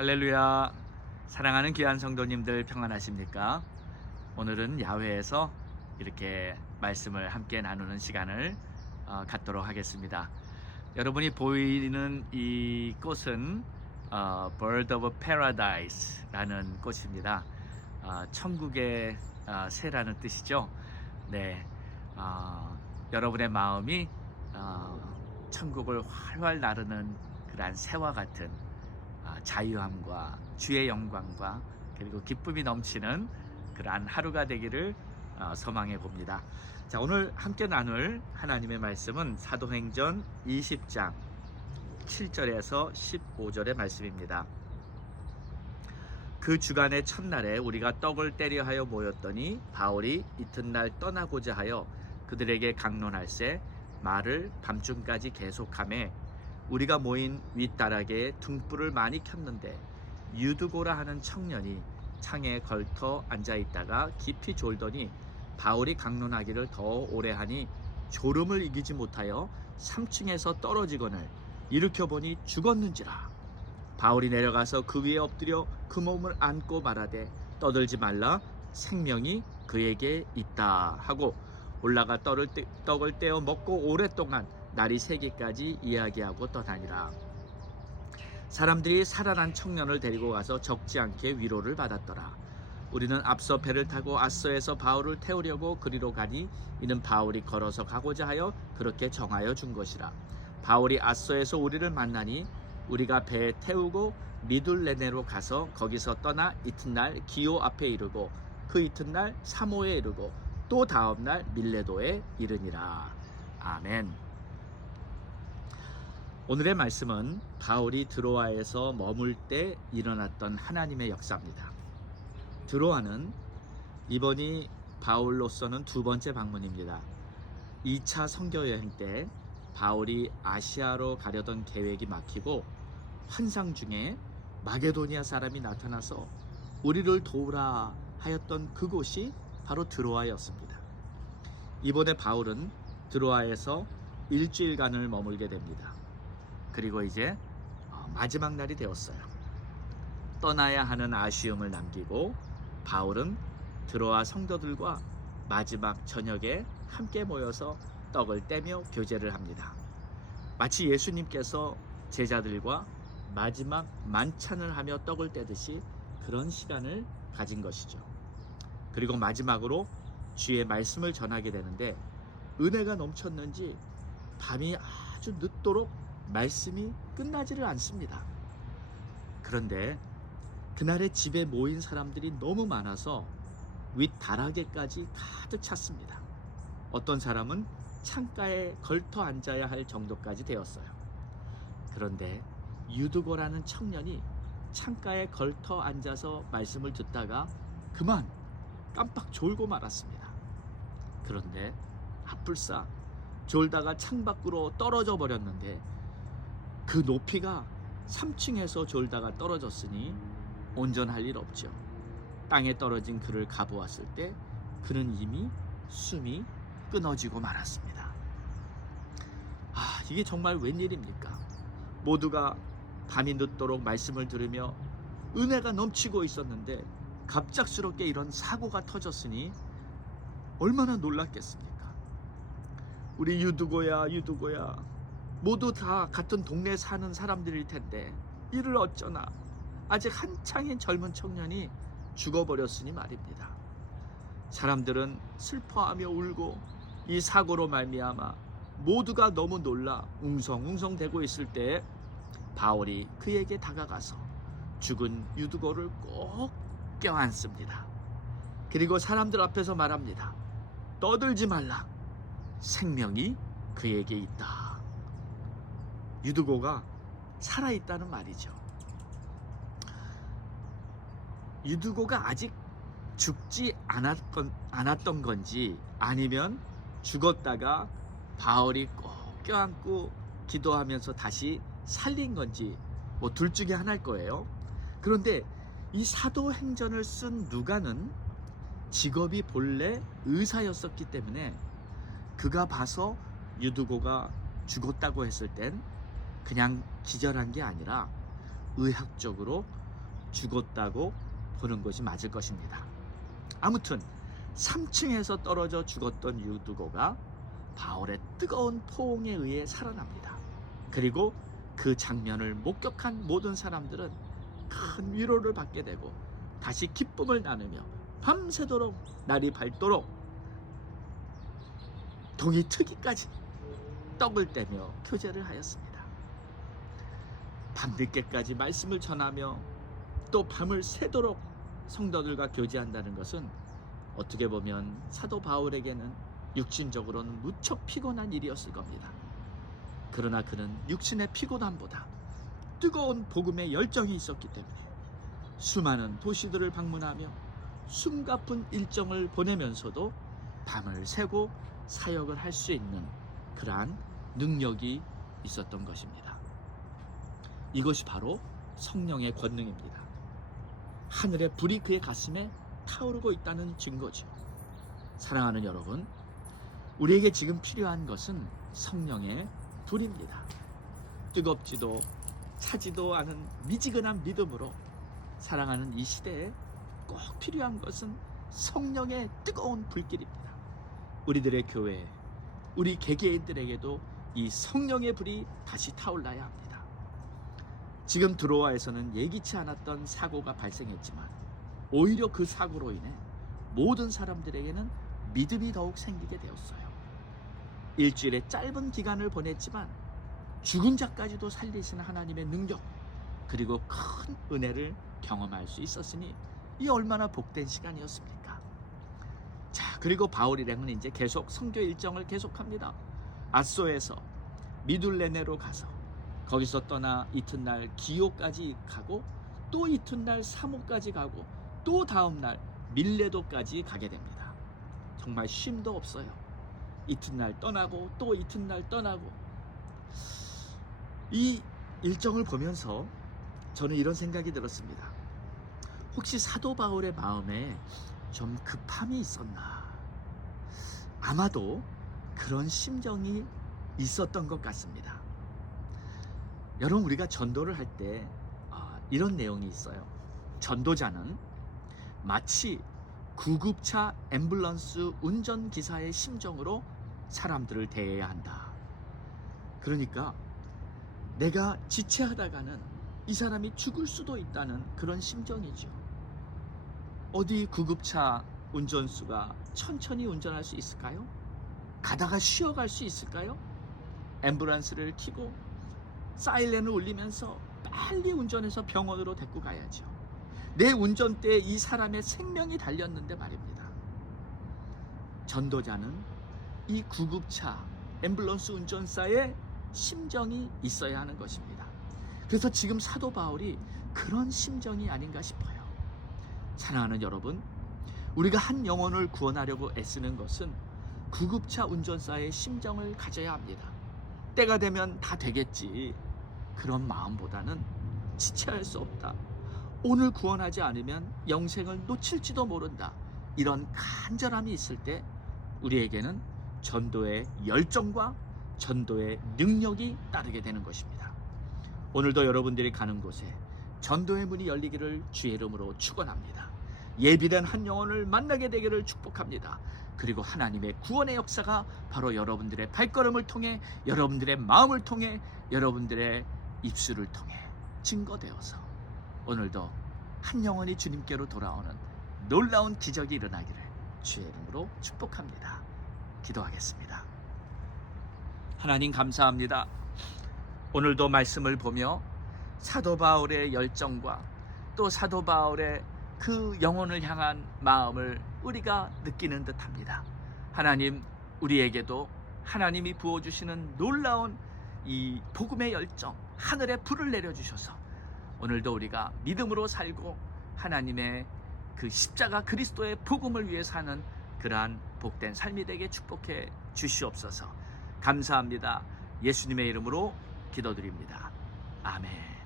할렐루야. 사랑하는 귀한 성도님들 평안하십니까? 오늘은 야외에서 이렇게 말씀을 함께 나누는 시간을 갖도록 하겠습니다. 여러분이 보이는 이 꽃은 Bird of Paradise 라는 꽃입니다. 천국의 새라는 뜻이죠. 네, 여러분의 마음이 천국을 활활 나르는 그러한 새와 같은 자유함과 주의 영광과 그리고 기쁨이 넘치는 그러한 하루가 되기를 소망해 봅니다. 자, 오늘 함께 나눌 하나님의 말씀은 사도행전 20장 7절에서 15절의 말씀입니다. 그 주간의 첫날에 우리가 떡을 떼려 하여 모였더니 바울이 이튿날 떠나고자 하여 그들에게 강론할세 말을 밤중까지 계속하매 우리가 모인 윗다락에 등불을 많이 켰는데 유두고라 하는 청년이 창에 걸터 앉아있다가 깊이 졸더니 바울이 강론하기를 더 오래 하니 졸음을 이기지 못하여 3층에서 떨어지거늘 일으켜보니 죽었는지라. 바울이 내려가서 그 위에 엎드려 그 몸을 안고 말하되 떠들지 말라, 생명이 그에게 있다 하고 올라가 떡을 떼어 먹고 오랫동안 날이 새기까지 이야기하고 떠나니라. 사람들이 살아난 청년을 데리고 가서 적지 않게 위로를 받았더라. 우리는 앞서 배를 타고 아서에서 바울을 태우려고 그리로 가니 이는 바울이 걸어서 가고자 하여 그렇게 정하여 준 것이라. 바울이 아서에서 우리를 만나니 우리가 배에 태우고 미둘레네로 가서 거기서 떠나 이튿날 기오 앞에 이르고 그 이튿날 사모에 이르고 또 다음날 밀레도에 이르니라. 아멘. 오늘의 말씀은 바울이 드로아에서 머물 때 일어났던 하나님의 역사입니다. 드로아는 이번이 바울로서는 두 번째 방문입니다. 2차 선교여행 때 바울이 아시아로 가려던 계획이 막히고 환상 중에 마게도니아 사람이 나타나서 우리를 도우라 하였던 그곳이 바로 드로아였습니다. 이번에 바울은 드로아에서 일주일간을 머물게 됩니다. 그리고 이제 마지막 날이 되었어요. 떠나야 하는 아쉬움을 남기고 바울은 드로아 성도들과 마지막 저녁에 함께 모여서 떡을 떼며 교제를 합니다. 마치 예수님께서 제자들과 마지막 만찬을 하며 떡을 떼듯이 그런 시간을 가진 것이죠. 그리고 마지막으로 주의 말씀을 전하게 되는데 은혜가 넘쳤는지 밤이 아주 늦도록 말씀이 끝나지를 않습니다. 그런데 그날에 집에 모인 사람들이 너무 많아서 윗다락에까지 가득 찼습니다. 어떤 사람은 창가에 걸터 앉아야 할 정도까지 되었어요. 그런데 유두고라는 청년이 창가에 걸터 앉아서 말씀을 듣다가 그만 깜빡 졸고 말았습니다. 그런데 아뿔싸 졸다가 창밖으로 떨어져 버렸는데 그 높이가 3층에서 졸다가 떨어졌으니 온전할 일 없죠. 땅에 떨어진 그를 가보았을 때 그는 이미 숨이 끊어지고 말았습니다. 이게 정말 웬일입니까? 모두가 밤이 늦도록 말씀을 들으며 은혜가 넘치고 있었는데 갑작스럽게 이런 사고가 터졌으니 얼마나 놀랐겠습니까? 우리 유두고야 모두 다 같은 동네에 사는 사람들일 텐데 이를 어쩌나 아직 한창인 젊은 청년이 죽어버렸으니 말입니다. 사람들은 슬퍼하며 울고 이 사고로 말미암아 모두가 너무 놀라 웅성웅성대고 있을 때 바울이 그에게 다가가서 죽은 유두고를 꼭 껴안습니다. 그리고 사람들 앞에서 말합니다. 떠들지 말라. 생명이 그에게 있다. 유두고가 살아있다는 말이죠. 유두고가 아직 죽지 않았던 건지 아니면 죽었다가 바울이 꼭 껴안고 기도하면서 다시 살린 건지 둘 중에 하나일 거예요. 그런데 이 사도행전을 쓴 누가는 직업이 본래 의사였었기 때문에 그가 봐서 유두고가 죽었다고 했을 땐 그냥 기절한 게 아니라 의학적으로 죽었다고 보는 것이 맞을 것입니다. 아무튼 3층에서 떨어져 죽었던 유두고가 바울의 뜨거운 포옹에 의해 살아납니다. 그리고 그 장면을 목격한 모든 사람들은 큰 위로를 받게 되고 다시 기쁨을 나누며 밤새도록 날이 밝도록 동이 트기까지 떡을 떼며 교제를 하였습니다. 밤늦게까지 말씀을 전하며 또 밤을 새도록 성도들과 교제한다는 것은 어떻게 보면 사도 바울에게는 육신적으로는 무척 피곤한 일이었을 겁니다. 그러나 그는 육신의 피곤함보다 뜨거운 복음의 열정이 있었기 때문에 수많은 도시들을 방문하며 숨가쁜 일정을 보내면서도 밤을 새고 사역을 할 수 있는 그러한 능력이 있었던 것입니다. 이것이 바로 성령의 권능입니다. 하늘의 불이 그의 가슴에 타오르고 있다는 증거죠. 사랑하는 여러분, 우리에게 지금 필요한 것은 성령의 불입니다. 뜨겁지도 차지도 않은 미지근한 믿음으로 사랑하는 이 시대에 꼭 필요한 것은 성령의 뜨거운 불길입니다. 우리들의 교회, 우리 개개인들에게도 이 성령의 불이 다시 타올라야 합니다. 지금 드로아에서는 예기치 않았던 사고가 발생했지만 오히려 그 사고로 인해 모든 사람들에게는 믿음이 더욱 생기게 되었어요. 일주일의 짧은 기간을 보냈지만 죽은 자까지도 살리시는 하나님의 능력, 그리고 큰 은혜를 경험할 수 있었으니 이 얼마나 복된 시간이었습니까? 자, 그리고 바울 일행은 이제 계속 선교 일정을 계속합니다. 아소에서 미둘레네로 가서 거기서 떠나 이튿날 기오까지 가고 또 이튿날 사모까지 가고 또 다음날 밀레도까지 가게 됩니다. 정말 쉼도 없어요. 이튿날 떠나고 또 이튿날 떠나고. 이 일정을 보면서 저는 이런 생각이 들었습니다. 혹시 사도 바울의 마음에 좀 급함이 있었나? 아마도 그런 심정이 있었던 것 같습니다. 여러분, 우리가 전도를 할 때 이런 내용이 있어요. 전도자는 마치 구급차 앰뷸런스 운전기사의 심정으로 사람들을 대해야 한다. 그러니까 내가 지체하다가는 이 사람이 죽을 수도 있다는 그런 심정이죠. 어디 구급차 운전수가 천천히 운전할 수 있을까요? 가다가 쉬어갈 수 있을까요? 앰뷸런스를 켜고 사이렌을 울리면서 빨리 운전해서 병원으로 데리고 가야죠. 내 운전대에 이 사람의 생명이 달렸는데 말입니다. 전도자는 이 구급차 앰뷸런스 운전사의 심정이 있어야 하는 것입니다. 그래서 지금 사도 바울이 그런 심정이 아닌가 싶어요. 사랑하는 여러분, 우리가 한 영혼을 구원하려고 애쓰는 것은 구급차 운전사의 심정을 가져야 합니다. 때가 되면 다 되겠지, 그런 마음보다는 지체할 수 없다, 오늘 구원하지 않으면 영생을 놓칠지도 모른다, 이런 간절함이 있을 때 우리에게는 전도의 열정과 전도의 능력이 따르게 되는 것입니다. 오늘도 여러분들이 가는 곳에 전도의 문이 열리기를 주의 이름으로 축원합니다. 예비된 한 영혼을 만나게 되기를 축복합니다. 그리고 하나님의 구원의 역사가 바로 여러분들의 발걸음을 통해, 여러분들의 마음을 통해, 여러분들의 입술을 통해 증거되어서 오늘도 한 영혼이 주님께로 돌아오는 놀라운 기적이 일어나기를 주의 이름으로 축복합니다. 기도하겠습니다. 하나님, 감사합니다. 오늘도 말씀을 보며 사도 바울의 열정과 또 사도 바울의 그 영혼을 향한 마음을 우리가 느끼는 듯합니다. 하나님, 우리에게도 하나님이 부어주시는 놀라운 이 복음의 열정, 하늘의 불을 내려주셔서 오늘도 우리가 믿음으로 살고 하나님의 그 십자가 그리스도의 복음을 위해 사는 그러한 복된 삶이 되게 축복해 주시옵소서. 감사합니다. 예수님의 이름으로 기도드립니다. 아멘.